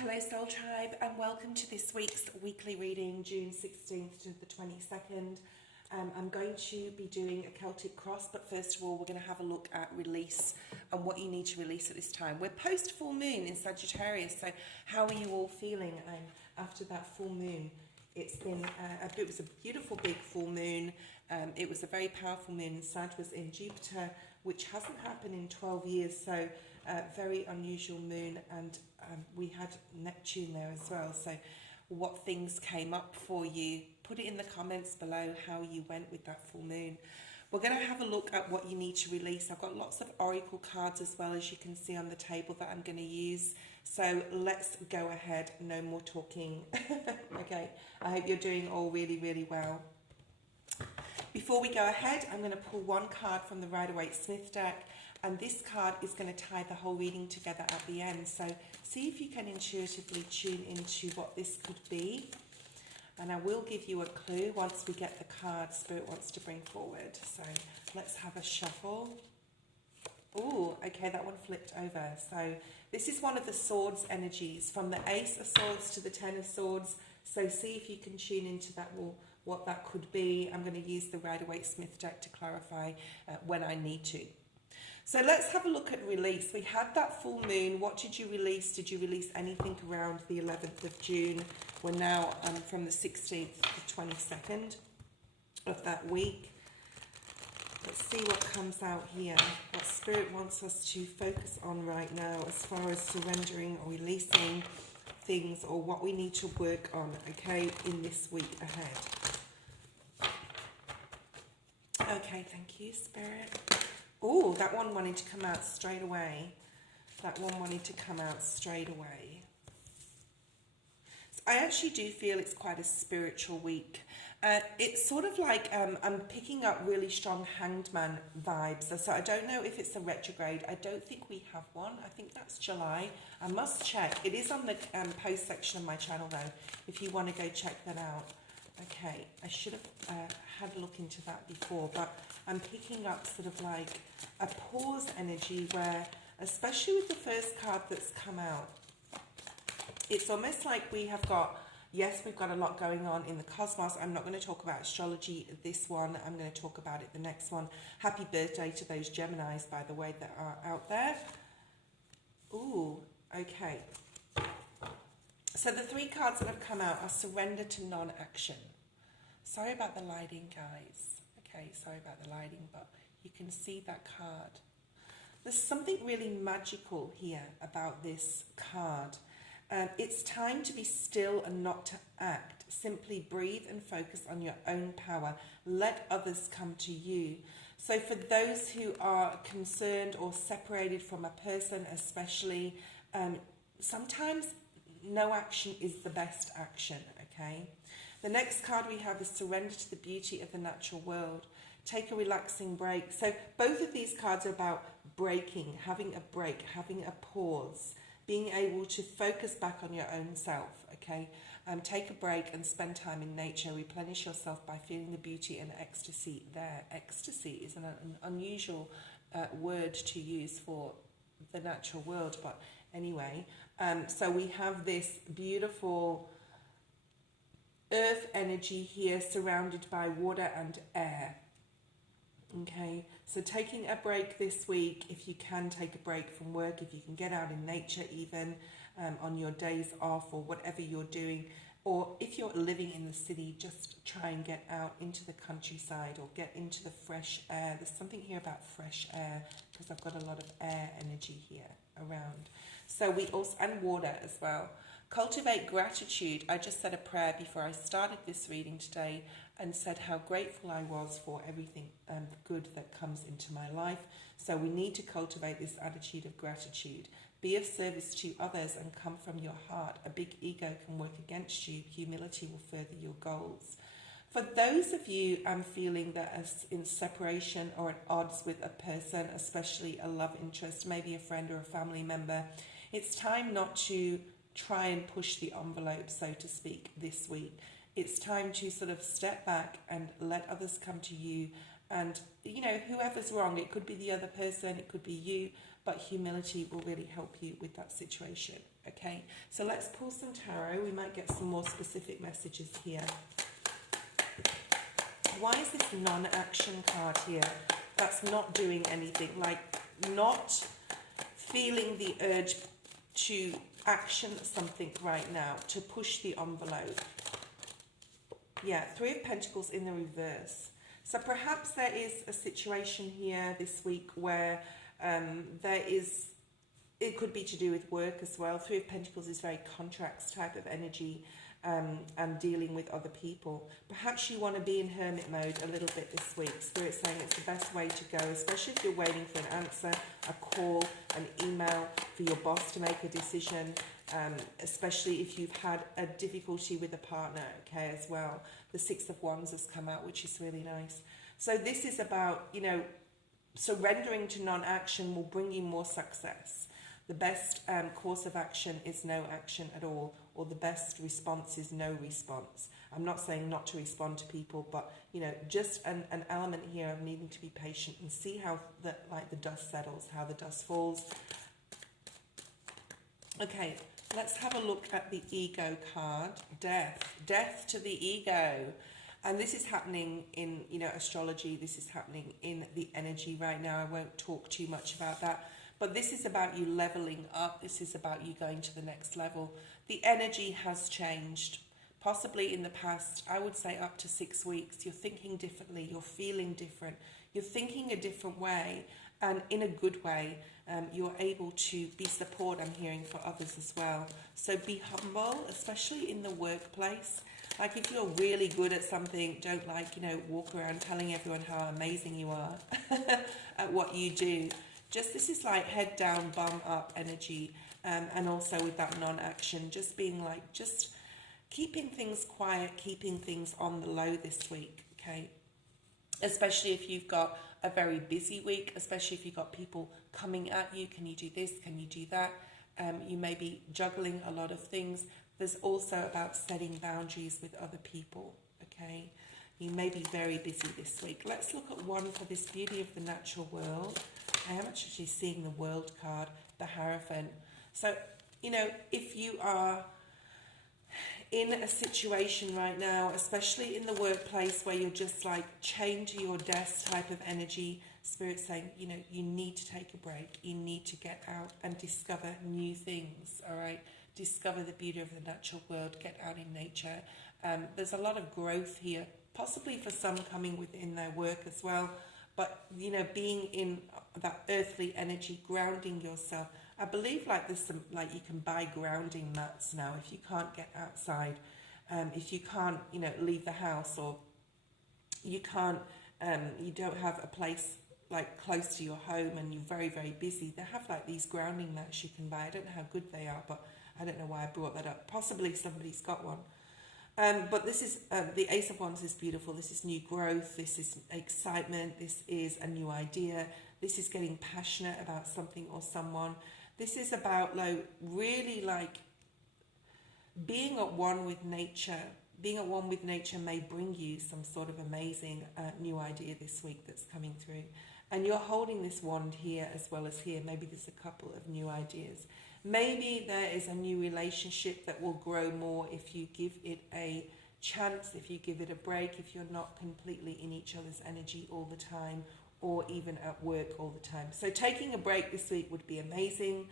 Hello Soul Tribe and welcome to this week's weekly reading, June 16th to the 22nd. I'm going to be doing a Celtic cross, but first of all we're going to have a look at release and what you need to release at this time. We're post full moon in Sagittarius, so how are you all feeling after that full moon? It's been, it was a beautiful big full moon. It was a very powerful moon. Sag was in Jupiter, which hasn't happened in 12 years, so very unusual moon, and we had Neptune there as well. So what things came up for you, put it in the comments below how you went with that full moon. We're going to have a look at what you need to release. I've got lots of oracle cards as well, as you can see on the table, that I'm going to use. So let's go ahead, no more talking. Okay, I hope you're doing all really, really well. Before we go ahead, I'm going to pull one card from the Rider-Waite-Smith deck, and this card is going to tie the whole reading together at the end. So see if you can intuitively tune into what this could be. And I will give you a clue once we get the card Spirit wants to bring forward. So let's have a shuffle. Oh, okay, that one flipped over. So this is one of the swords energies, from the Ace of Swords to the Ten of Swords. So see if you can tune into that, what that could be. I'm going to use the Rider-Waite-Smith deck to clarify when I need to. So let's have a look at release. We had that full moon. What did you release? Did you release anything around the 11th of June? We're now from the 16th to 22nd of that week. Let's see what comes out here. What Spirit wants us to focus on right now as far as surrendering or releasing things, or what we need to work on, okay, in this week ahead. Okay, thank you, Spirit. Oh, that one wanted to come out straight away. That one wanted to come out straight away. So I actually do feel it's quite a spiritual week. It's sort of like I'm picking up really strong Hanged Man vibes. So I don't know if it's a retrograde. I don't think we have one. I think that's July. I must check. It is on the post section of my channel though, if you want to go check that out. Okay, I should have had a look into that before, but I'm picking up sort of like a pause energy where, especially with the first card that's come out, it's almost like we have got, yes, we've got a lot going on in the cosmos. I'm not going to talk about astrology this one. I'm going to talk about it the next one. Happy birthday to those Geminis, by the way, that are out there. Ooh, okay. So the three cards that have come out are surrender to non-action. Sorry about the lighting, guys. Okay, sorry about the lighting, but you can see that card. There's something really magical here about this card. It's time to be still and not to act. Simply breathe and focus on your own power. Let others come to you. So for those who are concerned or separated from a person especially, sometimes no action is the best action, okay? The next card we have is surrender to the beauty of the natural world. Take a relaxing break. So both of these cards are about breaking, having a break, having a pause, being able to focus back on your own self, okay? Take a break and spend time in nature. Replenish yourself by feeling the beauty and ecstasy there. Ecstasy is an unusual word to use for the natural world, but anyway, so we have this beautiful earth energy here surrounded by water and air. Okay, so taking a break this week, if you can take a break from work, if you can get out in nature even on your days off or whatever you're doing, or if you're living in the city, just try and get out into the countryside or get into the fresh air. There's something here about fresh air because I've got a lot of air energy here around. So we also, and water as well. Cultivate gratitude. I just said a prayer before I started this reading today and said how grateful I was for everything good that comes into my life. So we need to cultivate this attitude of gratitude. Be of service to others and come from your heart. A big ego can work against you. Humility will further your goals. For those of you feeling that are in separation or at odds with a person, especially a love interest, maybe a friend or a family member, it's time not to try and push the envelope, so to speak, this week. It's time to sort of step back and let others come to you And, you know, whoever's wrong, it could be the other person, it could be you, but humility will really help you with that situation, okay? So let's pull some tarot. We might get some more specific messages here. Why is this non-action card here? That's not doing anything, like not feeling the urge to action something right now, to push the envelope. Yeah, Three of Pentacles in the reverse. So perhaps there is a situation here this week where it could be to do with work as well. Three of Pentacles is very contracts type of energy, and dealing with other people. Perhaps you want to be in hermit mode a little bit this week. Spirit's saying it's the best way to go, especially if you're waiting for an answer, a call, an email, for your boss to make a decision, especially if you've had a difficulty with a partner, okay, as well. The Six of Wands has come out, which is really nice. So this is about, you know, surrendering to non-action will bring you more success. The best course of action is no action at all, or the best response is no response. I'm not saying not to respond to people, but, you know, just an element here of needing to be patient and see how the dust settles, how the dust falls. Okay, let's have a look at the ego card. Death to the ego. And this is happening in, you know, astrology. This is happening in the energy right now. I won't talk too much about that. But this is about you leveling up. This is about you going to the next level. The energy has changed. Possibly in the past, I would say up to 6 weeks. You're thinking differently. You're feeling different. You're thinking a different way, and in a good way. You're able to be support, I'm hearing, for others as well. So be humble, especially in the workplace. Like if you're really good at something, don't walk around telling everyone how amazing you are at what you do. This is like head down, bum up energy, and also with that non-action, just being just keeping things quiet, keeping things on the low this week, okay? Especially if you've got a very busy week, especially if you've got people coming at you. Can you do this? Can you do that? You may be juggling a lot of things. There's also about setting boundaries with other people, okay? You may be very busy this week. Let's look at one for this beauty of the natural world. I am actually seeing the World card, the Hierophant. So, you know, if you are in a situation right now, especially in the workplace where you're just like chained to your desk type of energy, Spirit's saying, you know, you need to take a break. You need to get out and discover new things, all right? Discover the beauty of the natural world, get out in nature. There's a lot of growth here, possibly for some coming within their work as well. But, you know, being in that earthly energy, grounding yourself. I believe there's some, you can buy grounding mats now if you can't get outside. If you can't, you know, leave the house, or you can't, you don't have a place close to your home and you're very, very busy. They have these grounding mats you can buy. I don't know how good they are, but I don't know why I brought that up. Possibly somebody's got one. But this is, the Ace of Wands is beautiful. This is new growth. This is excitement. This is a new idea. This is getting passionate about something or someone. This is about really being at one with nature. Being at one with nature may bring you some sort of amazing new idea this week that's coming through. And you're holding this wand here as well as here. Maybe there's a couple of new ideas. Maybe there is a new relationship that will grow more if you give it a chance, if you give it a break, if you're not completely in each other's energy all the time, or even at work all the time. So taking a break this week would be amazing.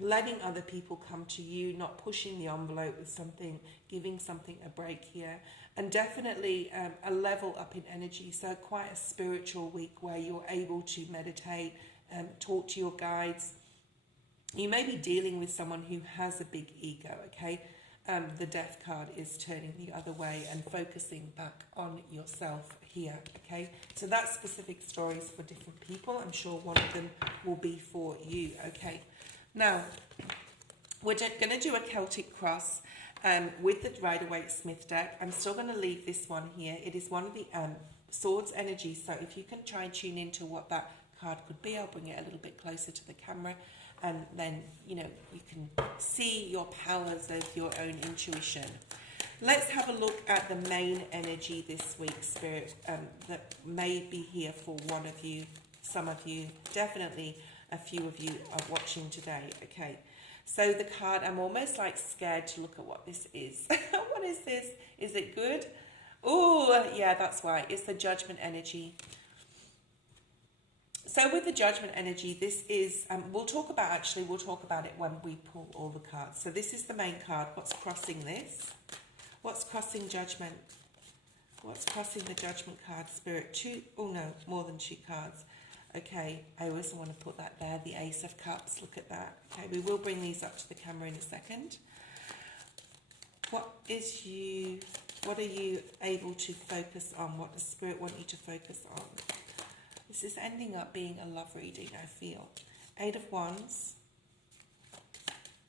Letting other people come to you, not pushing the envelope with something, giving something a break here. And definitely a level up in energy. So quite a spiritual week where you're able to meditate, talk to your guides. You may be dealing with someone who has a big ego, okay? The Death card is turning the other way and focusing back on yourself here, okay? So that's specific stories for different people. I'm sure one of them will be for you, okay? Now, we're going to do a Celtic cross with the Rider-Waite-Smith deck. I'm still going to leave this one here. It is one of the Swords energies, so if you can try and tune into what that card could be, I'll bring it a little bit closer to the camera, and then, you know, you can see your powers of your own intuition. Let's have a look at the main energy this week, Spirit, that may be here for one of you, some of you, definitely a few of you are watching today. Okay, so the card, I'm almost like scared to look at what this is. What is this? Is it good? Oh, yeah, that's why. It's the Judgment energy. So with the Judgment energy, this is, we'll talk about it when we pull all the cards. So this is the main card. What's crossing this? What's crossing Judgment? What's crossing the Judgment card, Spirit? Two, oh no, more than two cards. Okay, I also want to put that there, the Ace of Cups. Look at that. Okay, we will bring these up to the camera in a second. What are you able to focus on? What does Spirit want you to focus on? This is ending up being a love reading, I feel. Eight of Wands.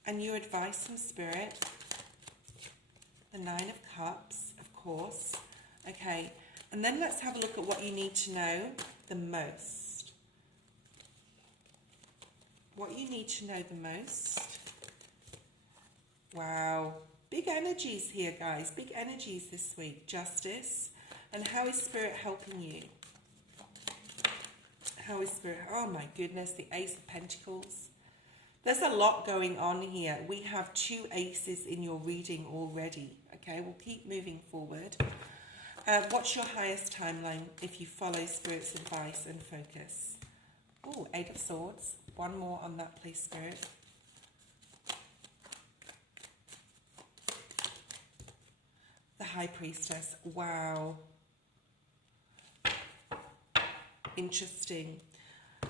And your advice from Spirit. The Nine of Cups, of course. Okay, and then let's have a look at what you need to know the most. What you need to know the most. Wow. Big energies here, guys. Big energies this week. Justice. And how is Spirit helping you? How is Spirit? Oh my goodness, the Ace of Pentacles. There's a lot going on here. We have two aces in your reading already. Okay, we'll keep moving forward. What's your highest timeline if you follow Spirit's advice and focus? Oh, Eight of Swords. One more on that, please, Spirit. The High Priestess. Wow. Interesting.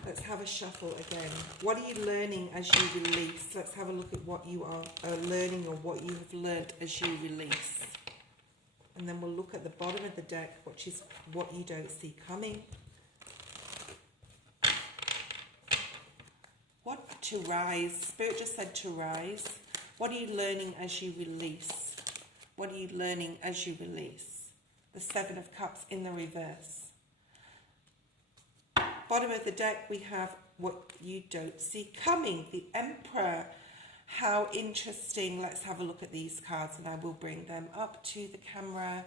Let's have a shuffle again. What are you learning as you release? Let's have a look at what you are learning or what you have learnt as you release. And then we'll look at the bottom of the deck, which is what you don't see coming. What? To rise. Spirit just said to rise. What are you learning as you release? What are you learning as you release? The Seven of Cups in the reverse. Bottom of the deck, we have what you don't see coming. The Emperor. How interesting. Let's have a look at these cards and I will bring them up to the camera.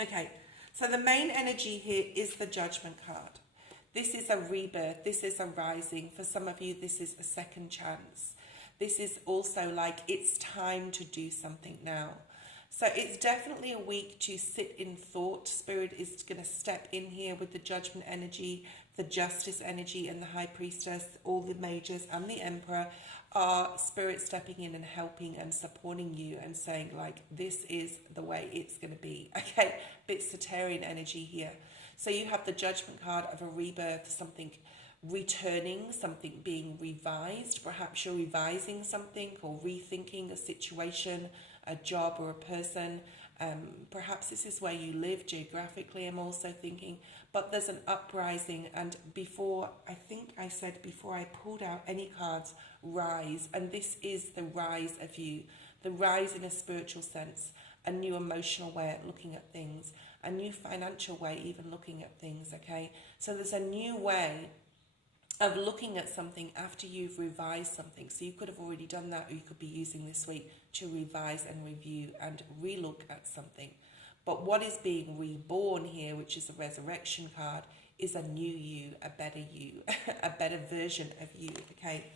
Okay, so the main energy here is the Judgment card. This is a rebirth. This is a rising. For some of you, this is a second chance. This is also like it's time to do something now. So it's definitely a week to sit in thought. Spirit is going to step in here with the Judgment energy, the Justice energy, and the High Priestess. All the Majors and the Emperor are Spirit stepping in and helping and supporting you and saying, like, this is the way it's going to be. Okay, bit Sagittarian energy here. So you have the Judgment card of a rebirth, something returning, something being revised. Perhaps you're revising something or rethinking a situation, a job or a person. Perhaps this is where you live geographically, I'm also thinking. But there's an uprising, and before, I think I said before I pulled out any cards, rise. And this is the rise of you. The rise in a spiritual sense, a new emotional way of looking at things, a new financial way even looking at things, okay? So there's a new way of looking at something after you've revised something. So you could have already done that, or you could be using this week to revise and review and relook at something. But what is being reborn here, which is a resurrection card, is a new you, a better you, a better version of you, okay?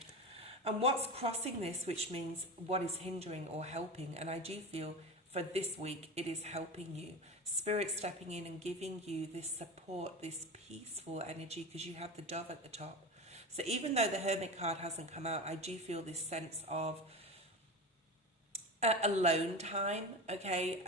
And what's crossing this, which means what is hindering or helping, and I do feel for this week it is helping you. Spirit stepping in and giving you this support, this peaceful energy, because you have the Dove at the top. So even though the Hermit card hasn't come out, I do feel this sense of alone time, okay,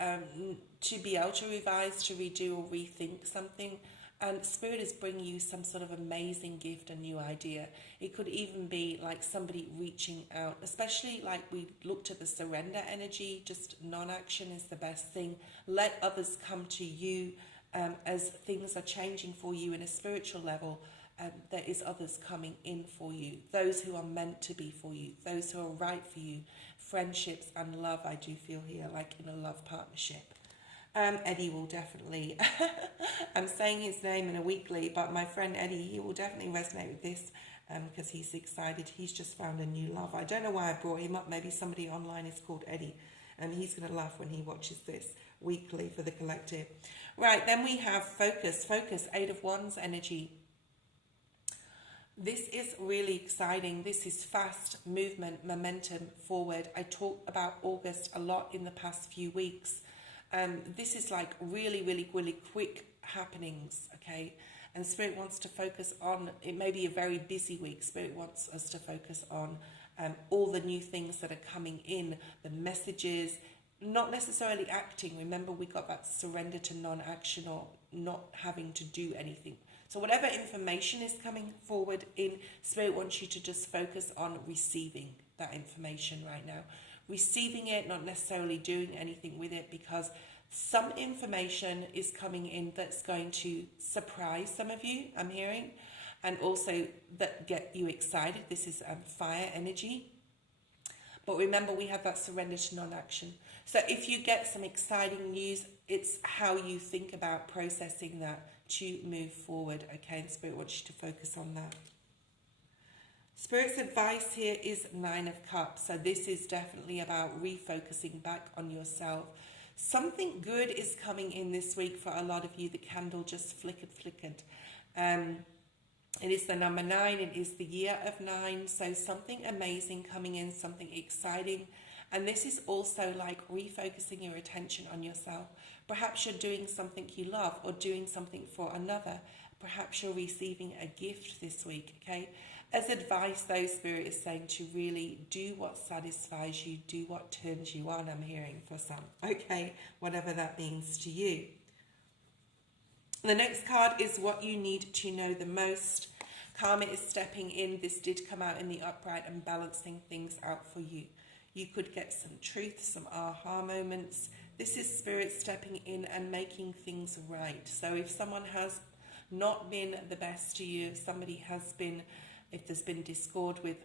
to be able to revise, to redo or rethink something. And Spirit is bringing you some sort of amazing gift, a new idea. It could even be like somebody reaching out, especially like we looked at the surrender energy, just non-action is the best thing. Let others come to you as things are changing for you in a spiritual level. There is others coming in for you, those who are meant to be for you, those who are right for you. Friendships and love, I do feel here, like in a love partnership. Eddie will definitely, I'm saying his name in a weekly, but my friend Eddie, he will definitely resonate with this because he's excited. He's just found a new love. I don't know why I brought him up. Maybe somebody online is called Eddie. And he's going to laugh when he watches this weekly for the collective. Right, then we have focus. Focus, Eight of Wands energy. This is really exciting. This is fast movement, momentum forward. I talked about August a lot in the past few weeks. This is like really, really, really quick happenings, okay? And Spirit wants to focus on, it may be a very busy week. Spirit wants us to focus on all the new things that are coming in, the messages, not necessarily acting. Remember, we got that surrender to non-action or not having to do anything. So whatever information is coming forward in, Spirit wants you to just focus on receiving that information right now. Receiving it, not necessarily doing anything with it, because some information is coming in that's going to surprise some of you, I'm hearing, and also that get you excited. This is fire energy. But remember, we have that surrender to non-action. So if you get some exciting news, it's how you think about processing that to move forward, okay? And Spirit wants you to focus on that. Spirit's advice here is Nine of Cups. So this is definitely about refocusing back on yourself. Something good is coming in this week for a lot of you. The candle just flickered. It is the number 9. It is the year of 9. So something amazing coming in, something exciting. And this is also like refocusing your attention on yourself. Perhaps you're doing something you love or doing something for another. Perhaps you're receiving a gift this week, okay? As advice, though, Spirit is saying to really do what satisfies you, do what turns you on, I'm hearing for some, okay? Whatever that means to you. The next card is what you need to know the most. Karma is stepping in. This did come out in the upright and balancing things out for you. You could get some truth, some aha moments. This is Spirit stepping in and making things right. So if someone has not been the best to you, if somebody has been, if there's been discord with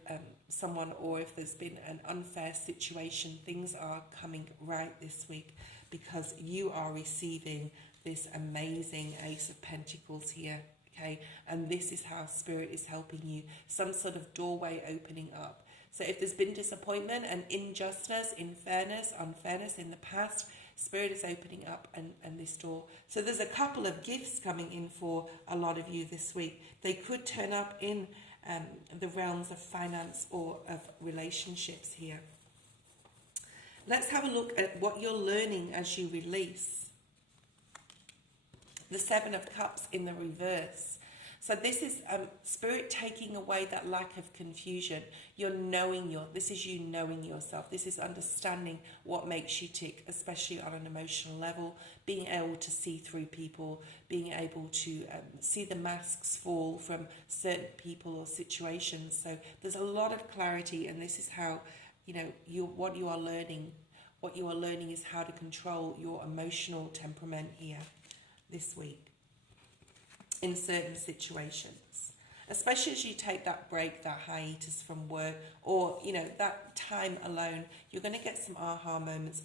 someone, or if there's been an unfair situation, things are coming right this week because you are receiving this amazing Ace of Pentacles here, okay? And this is how Spirit is helping you. Some sort of doorway opening up. So if there's been disappointment and injustice, unfairness in the past, Spirit is opening up and this door. So there's a couple of gifts coming in for a lot of you this week. They could turn up in the realms of finance or of relationships here. Let's have a look at what you're learning as you release. The Seven of Cups in the reverse. So this is Spirit taking away that lack of confusion. This is you knowing yourself. This is understanding what makes you tick, especially on an emotional level. Being able to see through people, being able to see the masks fall from certain people or situations. So there's a lot of clarity, and this is how, what you are learning. What you are learning is how to control your emotional temperament here this week in certain situations, especially as you take that break, that hiatus from work, or that time alone. You're going to get some aha moments,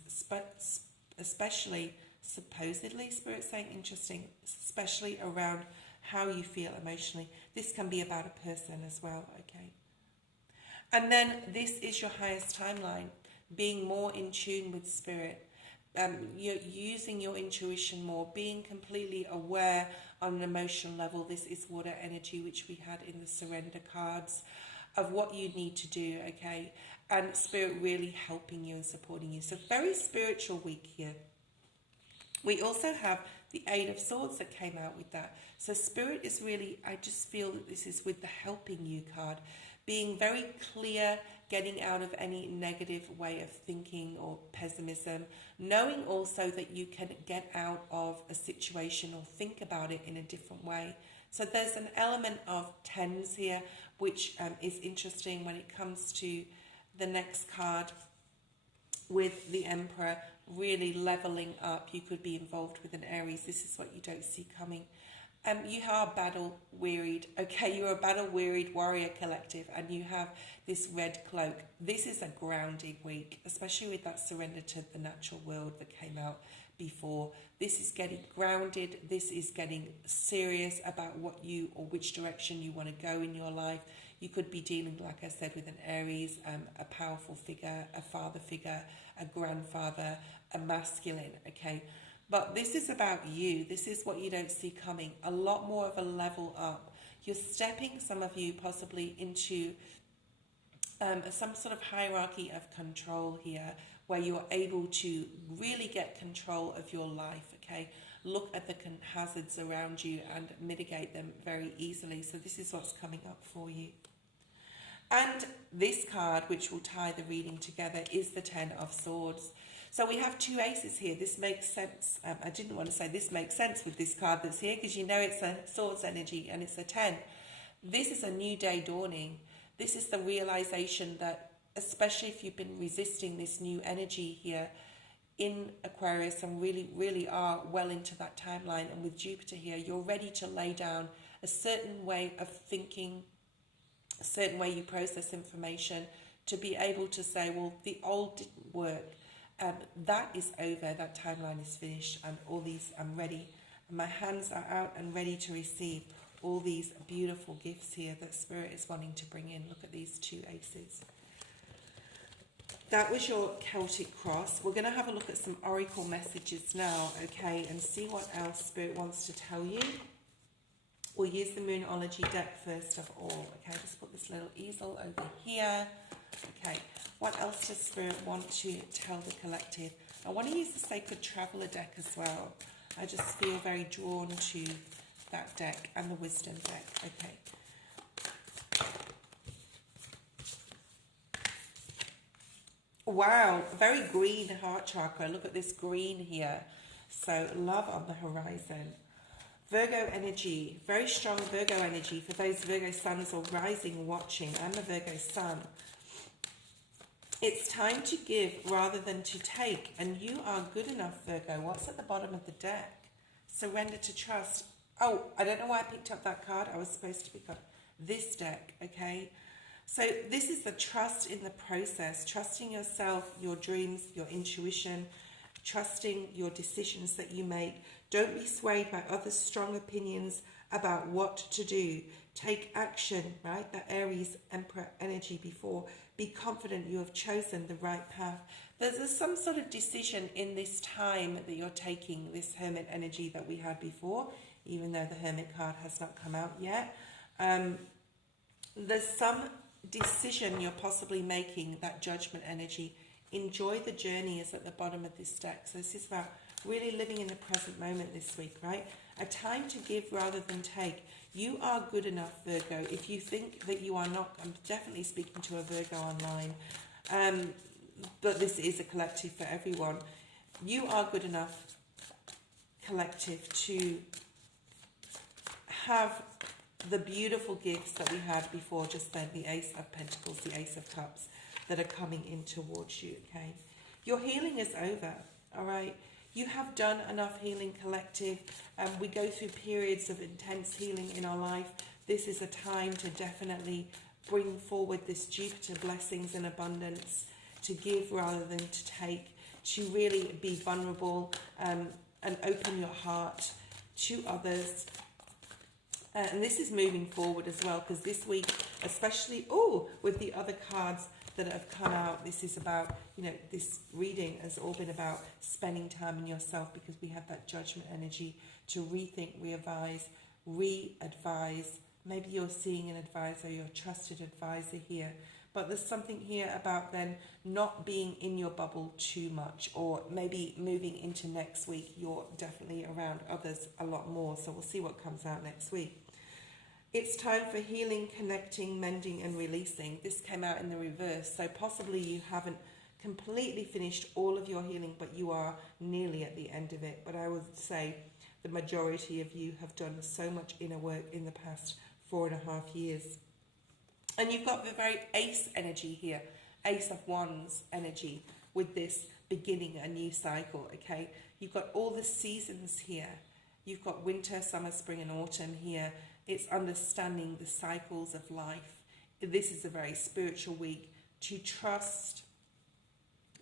especially supposedly, Spirit saying, interesting, especially around how you feel emotionally. This can be about a person as well, okay? And then this is your highest timeline, being more in tune with Spirit. You're using your intuition more, being completely aware on an emotional level. This is water energy, which we had in the surrender cards, of what you need to do, okay? And Spirit really helping you and supporting you. So very spiritual week here. We also have the Eight of Swords that came out with that. So Spirit is really, I just feel that this is with the helping you card, being very clear, getting out of any negative way of thinking or pessimism, knowing also that you can get out of a situation or think about it in a different way. So there's an element of tens here, which is interesting when it comes to the next card with the Emperor, really leveling up. You could be involved with an Aries. This is what you don't see coming. You are battle wearied, okay? You're a battle wearied warrior collective, and you have this red cloak. This is a grounding week, especially with that surrender to the natural world that came out before. This is getting grounded. This is getting serious about what you or which direction you want to go in your life. You could be dealing, like I said, with an Aries, a powerful figure, a father figure, a grandfather, a masculine, okay? But this is about you. This is what you don't see coming. A lot more of a level up. You're stepping, some of you, possibly into some sort of hierarchy of control here, where you're able to really get control of your life, okay? Look at the hazards around you and mitigate them very easily. So this is what's coming up for you. And this card, which will tie the reading together, is the Ten of Swords. So we have two aces here. This makes sense. I didn't want to say this makes sense with this card that's here, because you know it's a Swords energy and it's a 10. This is a new day dawning. This is the realization that, especially if you've been resisting this new energy here in Aquarius and really are well into that timeline, and with Jupiter here, you're ready to lay down a certain way of thinking, a certain way you process information, to be able to say, well, the old didn't work. That is over, that timeline is finished, and all these, I'm ready. And my hands are out and ready to receive all these beautiful gifts here that Spirit is wanting to bring in. Look at these two aces. That was your Celtic cross. We're going to have a look at some oracle messages now, okay, and see what else Spirit wants to tell you. We'll use the Moonology deck first of all, okay. Just put this little easel over here. Okay, what else does Spirit want to tell the collective? I want to use the Sacred Traveler deck as well. I just feel very drawn to that deck, and the Wisdom deck, okay. Wow, very green heart chakra. Look at this green here. So love on the horizon. Virgo energy, very strong Virgo energy for those Virgo suns or rising watching. I'm a Virgo sun. It's time to give rather than to take, and you are good enough, Virgo. What's at the bottom of the deck? Surrender to trust. Oh, I don't know why I picked up that card. I was supposed to pick up this deck, okay? So this is the trust in the process, trusting yourself, your dreams, your intuition, trusting your decisions that you make. Don't be swayed by others' strong opinions about what to do. Take action, right? That Aries Emperor energy before. Be confident you have chosen the right path. There's some sort of decision in this time that you're taking, this Hermit energy that we had before, even though the Hermit card has not come out yet. There's some decision you're possibly making, that Judgment energy. Enjoy the journey is at the bottom of this deck. So this is about really living in the present moment this week, right? A time to give rather than take. You are good enough, Virgo. If you think that you are not, I'm definitely speaking to a Virgo online, but this is a collective for everyone. You are good enough, collective, to have the beautiful gifts that we had before just then, the Ace of Pentacles, the Ace of Cups, that are coming in towards you, okay? Your healing is over, all right? You have done enough healing, collective. We go through periods of intense healing in our life. This is a time to definitely bring forward this Jupiter blessings and abundance, to give rather than to take, to really be vulnerable and open your heart to others. And this is moving forward as well, because this week, especially, with the other cards that have come out, this is about, this reading has all been about spending time in yourself, because we have that Judgment energy to rethink, re-advise, re-advise. Maybe you're seeing an advisor, your trusted advisor here, but there's something here about then not being in your bubble too much, or maybe moving into next week, you're definitely around others a lot more. So we'll see what comes out next week. It's time for healing, connecting, mending, and releasing. This came out in the reverse, so possibly you haven't completely finished all of your healing, but you are nearly at the end of it. But I would say the majority of you have done so much inner work in the past 4.5 years. And you've got the very Ace energy here, Ace of Wands energy, with this beginning a new cycle, okay? You've got all the seasons here. You've got winter, summer, spring, and autumn here. It's understanding the cycles of life. This is a very spiritual week to trust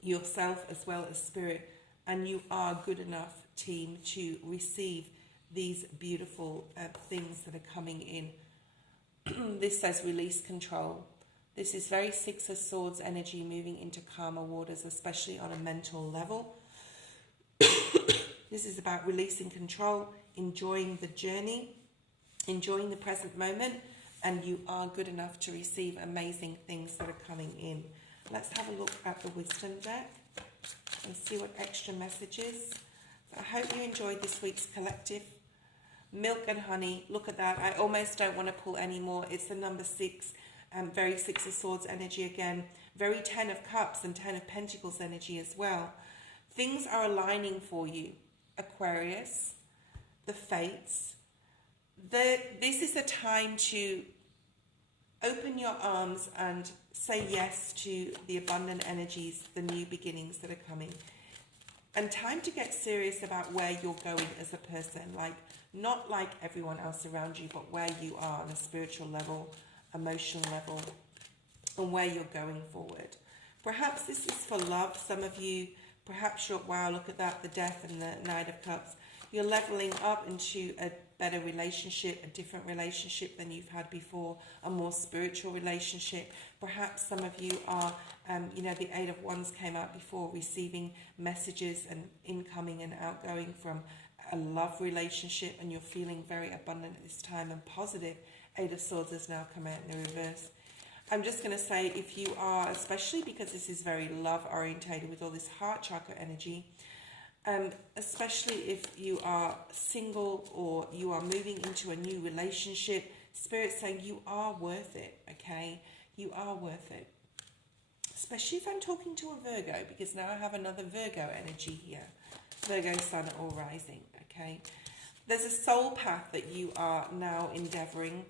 yourself as well as Spirit, and you are good enough, team, to receive these beautiful things that are coming in. This says release control. This is very Six of Swords energy, moving into calmer waters, especially on a mental level. This is about releasing control, enjoying the journey, enjoying the present moment, and you are good enough to receive amazing things that are coming in. Let's have a look at the wisdom deck and see what extra messages. So I hope you enjoyed this week's collective. Milk and honey, look at that. I almost don't want to pull any more. It's the number 6, very Six of Swords energy again. Very 10 of Cups and 10 of Pentacles energy as well. Things are aligning for you. Aquarius, the fates. This is a time to open your arms and say yes to the abundant energies, the new beginnings that are coming. And time to get serious about where you're going as a person. Like, not like everyone else around you, but where you are on a spiritual level, emotional level, and where you're going forward. Perhaps this is for love. Some of you, perhaps you're, wow, look at that, the Death and the Knight of Cups. You're leveling up into a better relationship, a different relationship than you've had before, a more spiritual relationship. Perhaps some of you are, the Eight of Wands came out before, receiving messages and incoming and outgoing from a love relationship, and you're feeling very abundant at this time and positive. Eight of Swords has now come out in the reverse. I'm just going to say, if you are, especially because this is very love orientated with all this heart chakra energy, especially if you are single or you are moving into a new relationship, Spirit's saying you are worth it, okay? You are worth it. Especially if I'm talking to a Virgo, because now I have another Virgo energy here. Virgo sun or rising, okay? There's a soul path that you are now endeavoring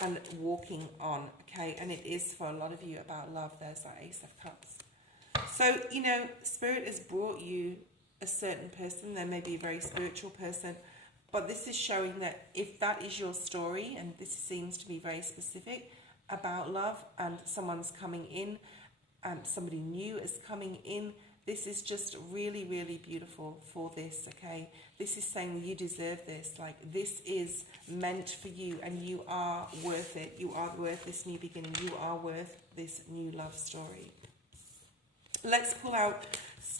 and walking on, okay? And it is for a lot of you about love. There's that Ace of Cups. So, Spirit has brought you a certain person. There may be a very spiritual person, but this is showing that if that is your story, and this seems to be very specific about love, and someone's coming in, and somebody new is coming in, this is just really, really beautiful for this, okay? This is saying that you deserve this. Like, this is meant for you, and you are worth it. You are worth this new beginning. You are worth this new love story. Let's pull out,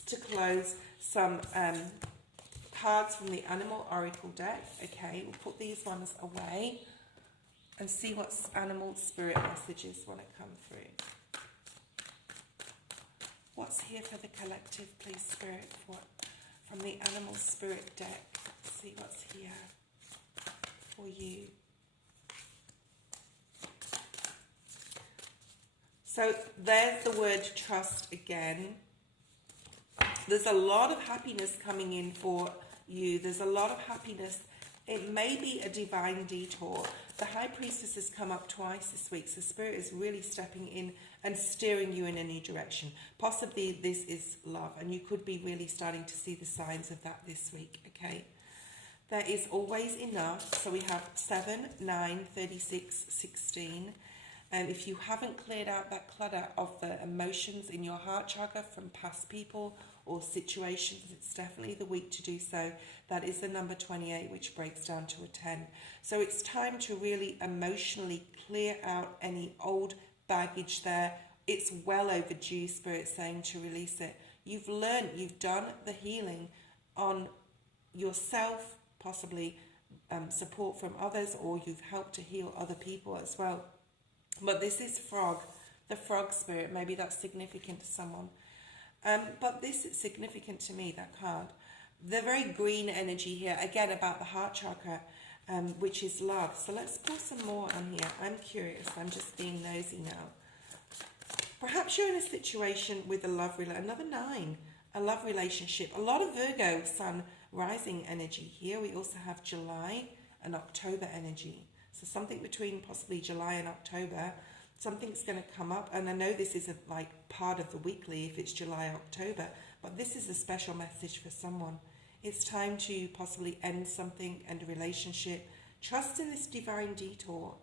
to close, some cards from the Animal Oracle deck, okay? We'll put these ones away and see what animal spirit messages want to come through. What's here for the collective, please, Spirit, from the Animal Spirit deck? Let's see what's here for you. So there's the word trust again. There's a lot of happiness coming in for you. There's a lot of happiness. It may be a divine detour. The High Priestess has come up twice this week, so Spirit is really stepping in and steering you in a new direction. Possibly this is love, and you could be really starting to see the signs of that this week, okay? There is always enough. So we have 7, 9, 36, 16. And if you haven't cleared out that clutter of the emotions in your heart chakra from past people or situations, it's definitely the week to do so. That is the number 28, which breaks down to a 10. So it's time to really emotionally clear out any old baggage there. It's well overdue, Spirit saying, to release it. You've learned, you've done the healing on yourself, possibly support from others, or you've helped to heal other people as well. But this is frog, the frog spirit. Maybe that's significant to someone. But this is significant to me, that card. The very green energy here, again, about the heart chakra, which is love. So let's pull some more on here. I'm curious. I'm just being nosy now. Perhaps you're in a situation with a love relationship. Another 9, a love relationship. A lot of Virgo, sun, rising energy here. We also have July and October energy. So something between possibly July and October, something's going to come up. And I know this isn't like part of the weekly if it's July, October, but this is a special message for someone. It's time to possibly end something, end a relationship. Trust in this divine detour.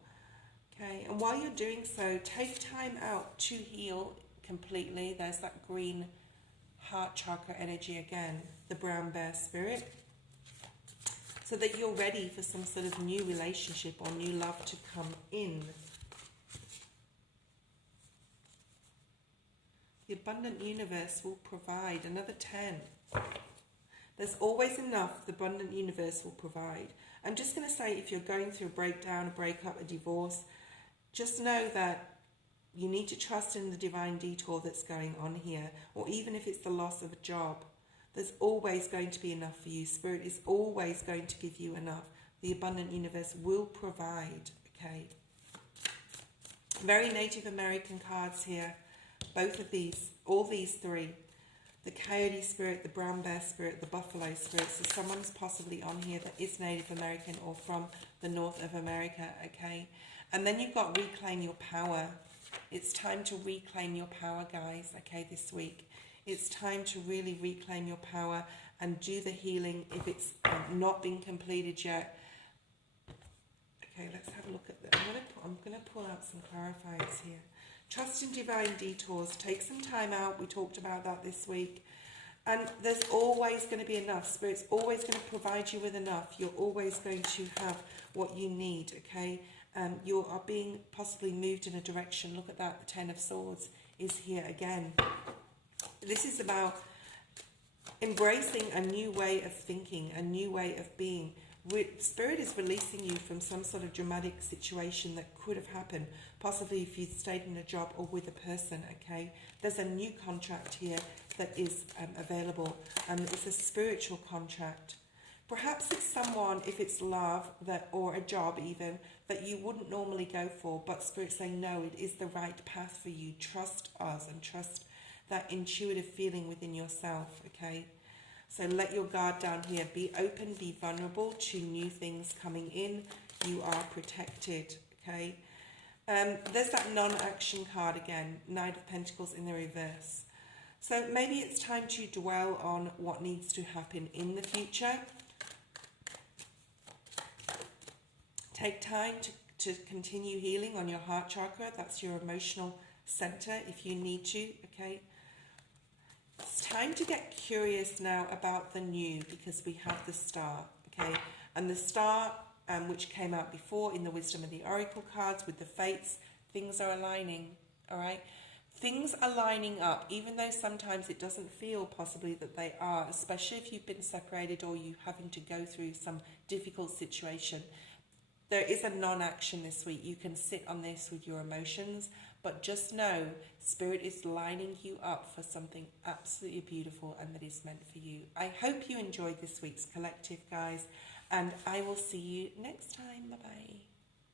Okay, and while you're doing so, take time out to heal completely. There's that green heart chakra energy again, the brown bear spirit. so that you're ready for some sort of new relationship or new love to come in. The abundant universe will provide. Another 10. There's always enough. The abundant universe will provide. I'm just going to say, if you're going through a breakdown, a breakup, a divorce, just know that you need to trust in the divine detour that's going on here. Or even if it's the loss of a job, there's always going to be enough for you. Spirit is always going to give you enough. The abundant universe will provide. Okay. Very Native American cards here. Both of these, all these three. The coyote spirit, the brown bear spirit, the buffalo spirit. So someone's possibly on here that is Native American or from the north of America, okay? And then you've got reclaim your power. It's time to reclaim your power, guys, okay, this week. It's time to really reclaim your power and do the healing if it's not been completed yet. Okay, let's have a look at that. I'm going to pull out some clarifiers here. Trust in divine detours. Take some time out. We talked about that this week. And there's always going to be enough. Spirit's always going to provide you with enough. You're always going to have what you need, okay? You are being possibly moved in a direction. Look at that. The Ten of Swords is here again. This is about embracing a new way of thinking, a new way of being. Spirit is releasing you from some sort of dramatic situation that could have happened, possibly if you stayed in a job or with a person, okay? There's a new contract here that is available, and it's a spiritual contract. Perhaps it's someone, if it's love that or a job even, that you wouldn't normally go for, but Spirit's saying, no, it is the right path for you. Trust us and trust that intuitive feeling within yourself, okay? So let your guard down here. Be open, be vulnerable to new things coming in. You are protected, okay? There's that non-action card again, Knight of Pentacles in the reverse. So maybe it's time to dwell on what needs to happen in the future. Take time to continue healing on your heart chakra. That's your emotional center if you need to, okay? It's time to get curious now about the new, because we have the Star, okay? And the Star, which came out before in the Wisdom of the Oracle cards with the Fates, things are aligning, all right? Things are lining up, even though sometimes it doesn't feel possibly that they are, especially if you've been separated or you're having to go through some difficult situation. There is a non-action this week. You can sit on this with your emotions, but just know Spirit is lining you up for something absolutely beautiful and that is meant for you. I hope you enjoyed this week's collective, guys, and I will see you next time. Bye-bye.